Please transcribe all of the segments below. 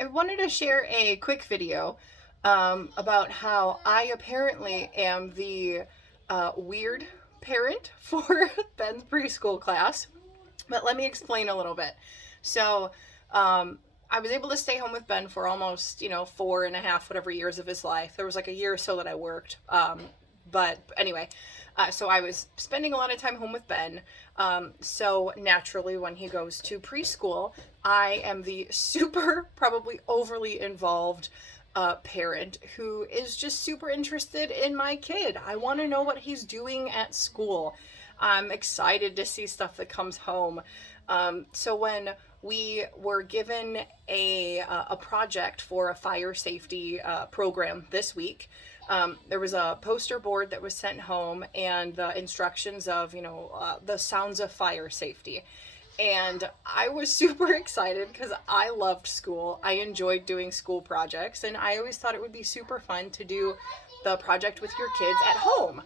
I wanted to share a quick video about how I apparently am the weird parent for Ben's preschool class. But let me explain a little bit. So, I was able to stay home with Ben for almost, 4.5, whatever years of his life. There was like a year or so that I worked. But anyway, so I was spending a lot of time home with Ben. So naturally, when he goes to preschool, I am the super, probably overly involved parent who is just super interested in my kid. I want to know what he's doing at school. I'm excited to see stuff that comes home. So when we were given a project for a fire safety program this week, there was a poster board that was sent home and the instructions of, the sounds of fire safety. And I was super excited because I loved school. I enjoyed doing school projects, and I always thought it would be super fun to do the project with your kids at home.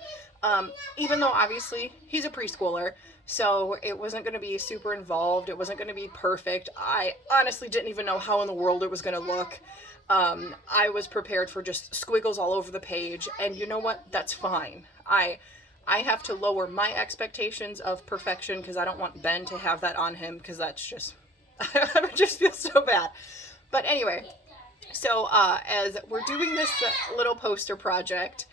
Even though obviously he's a preschooler, so it wasn't going to be super involved. It wasn't going to be perfect. I honestly didn't even know how in the world it was going to look. I was prepared for just squiggles all over the page, and you know what? That's fine. I have to lower my expectations of perfection because I don't want Ben to have that on him, because that's just, I would just feel so bad. But anyway, so as we're doing this little poster project,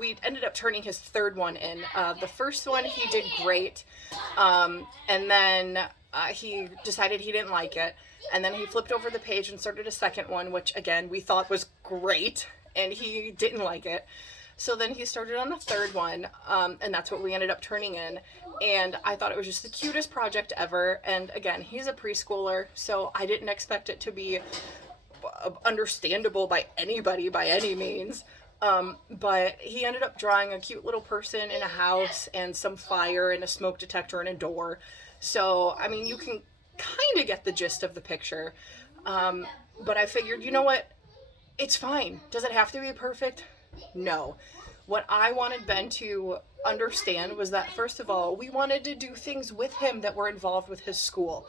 we ended up turning his third one in. The first one he did great, and then he decided he didn't like it, and then he flipped over the page and started a second one, which again we thought was great, and he didn't like it. So then he started on the third one, and that's what we ended up turning in. And I thought it was just the cutest project ever. And again, he's a preschooler, so I didn't expect it to be understandable by anybody by any means. But he ended up drawing a cute little person in a house and some fire and a smoke detector and a door. So, I mean, you can kind of get the gist of the picture. But I figured, you know what? It's fine. Does it have to be perfect? No. What I wanted Ben to understand was that, first of all, we wanted to do things with him that were involved with his school.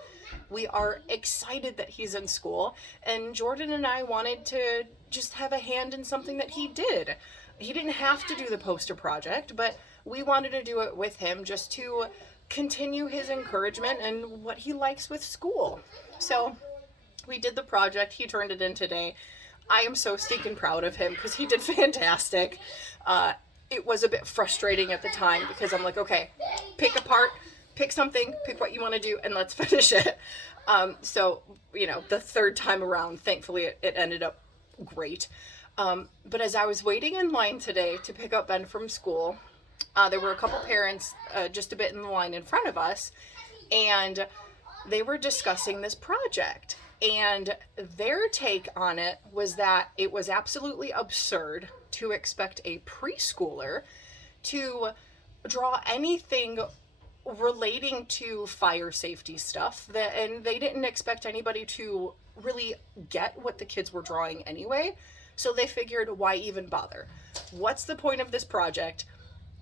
We are excited that he's in school, and Jordan and I wanted to just have a hand in something that he did. He didn't have to do the poster project, but we wanted to do it with him just to continue his encouragement and what he likes with school. So we did the project. He turned it in today. I am so stinking proud of him because he did fantastic. It was a bit frustrating at the time because I'm like, okay, pick something, pick what you want to do, and let's finish it. So, the third time around, thankfully, it ended up great. But as I was waiting in line today to pick up Ben from school, there were a couple parents just a bit in the line in front of us, and they were discussing this project. And their take on it was that it was absolutely absurd to expect a preschooler to draw anything relating to fire safety stuff, and they didn't expect anybody to really get what the kids were drawing anyway. So they figured, why even bother? What's the point of this project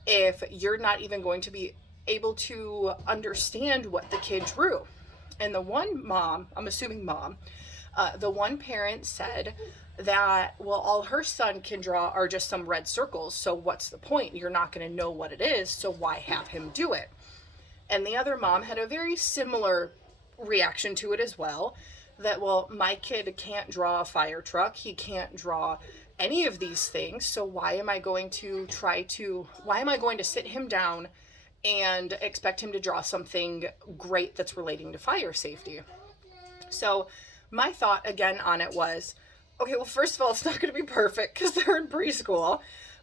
if you're not even going to be able to understand what the kid drew? And the one mom, I'm assuming mom, the one parent said that, well, all her son can draw are just some red circles, so what's the point? You're not going to know what it is, so why have him do it? And the other mom had a very similar reaction to it as well, that, well, my kid can't draw a fire truck, he can't draw any of these things, so why am I going to sit him down and expect him to draw something great that's relating to fire safety? So my thought again on it was, okay, well, first of all, it's not going to be perfect because they're in preschool.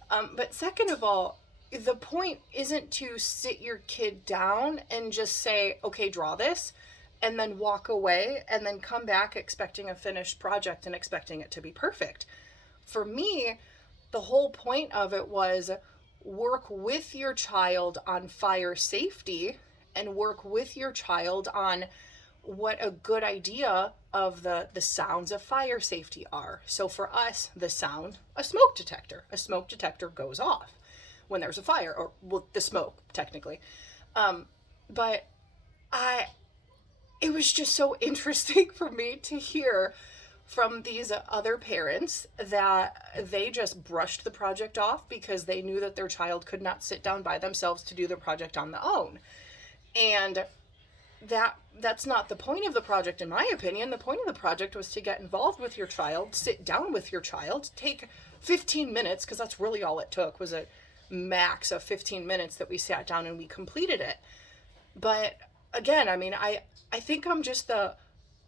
But second of all, the point isn't to sit your kid down and just say, okay, draw this, and then walk away and then come back expecting a finished project and expecting it to be perfect. For me, the whole point of it was work with your child on fire safety and work with your child on what a good idea of the sounds of fire safety are. So for us, the sound, a smoke detector. A smoke detector goes off when there's a fire, or well, the smoke technically. But it was just so interesting for me to hear from these other parents that they just brushed the project off because they knew that their child could not sit down by themselves to do the project on their own. And that's not the point of the project, in my opinion. The point of the project was to get involved with your child, sit down with your child, take 15 minutes, because that's really all it took, was a max of 15 minutes that we sat down and we completed it. But again, I mean, I think I'm just the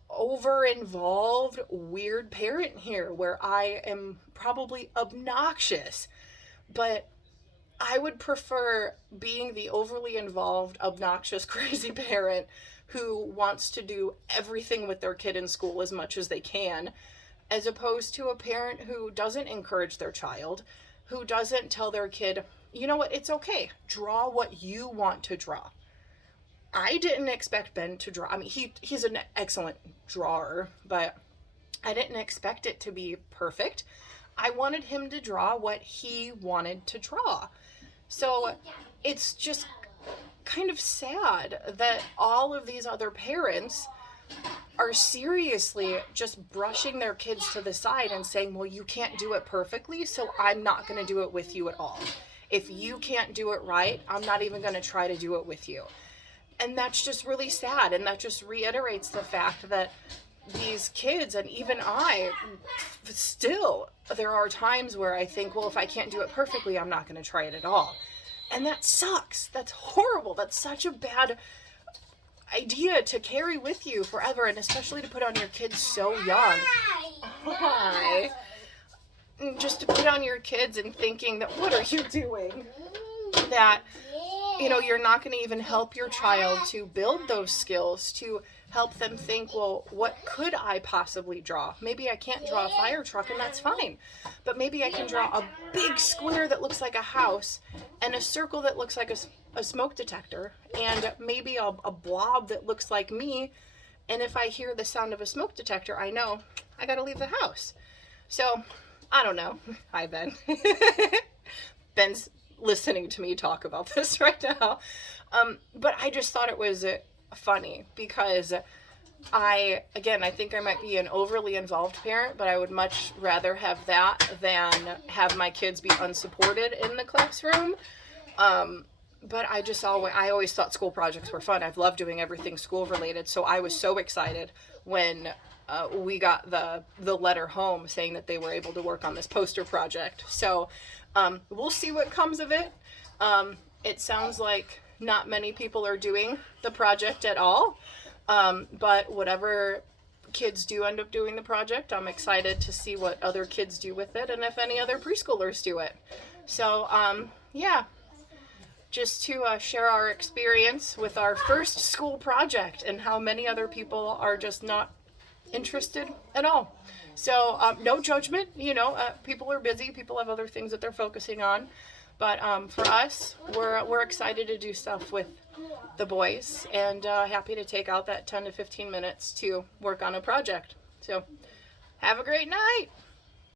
over involved weird parent here, where I am probably obnoxious, but I would prefer being the overly involved, obnoxious, crazy parent who wants to do everything with their kid in school as much as they can, as opposed to a parent who doesn't encourage their child, who doesn't tell their kid, you know what, it's okay, draw what you want to draw. I didn't expect Ben to draw. I mean, he's an excellent drawer, but I didn't expect it to be perfect. I wanted him to draw what he wanted to draw. So it's just kind of sad that all of these other parents are seriously just brushing their kids to the side and saying, well, you can't do it perfectly, so I'm not going to do it with you at all. If you can't do it right, I'm not even going to try to do it with you. And that's just really sad. And that just reiterates the fact that these kids, and even I, still, there are times where I think, well, if I can't do it perfectly, I'm not going to try it at all. And that sucks. That's horrible. That's such a bad idea to carry with you forever, and especially to put on your kids so young. Why? Just to put on your kids and thinking that, what are you doing? That, you know, you're not going to even help your child to build those skills, to help them think, well, what could I possibly draw? Maybe I can't draw a fire truck, and that's fine. But maybe I can draw a big square that looks like a house, and a circle that looks like a smoke detector, and maybe a blob that looks like me. And if I hear the sound of a smoke detector, I know I got to leave the house. So, I don't know. Hi, Ben. Ben's listening to me talk about this right now. But I just thought it was funny because I think I might be an overly involved parent, but I would much rather have that than have my kids be unsupported in the classroom. But I always thought school projects were fun. I've loved doing everything school related. So I was so excited when we got the letter home saying that they were able to work on this poster project. So we'll see what comes of it. It sounds like not many people are doing the project at all. But whatever kids do end up doing the project, I'm excited to see what other kids do with it and if any other preschoolers do it. So, yeah, just to share our experience with our first school project and how many other people are just not interested at all. So, no judgment, people are busy, people have other things that they're focusing on. But for us, we're excited to do stuff with the boys and happy to take out that 10 to 15 minutes to work on a project. So have a great night.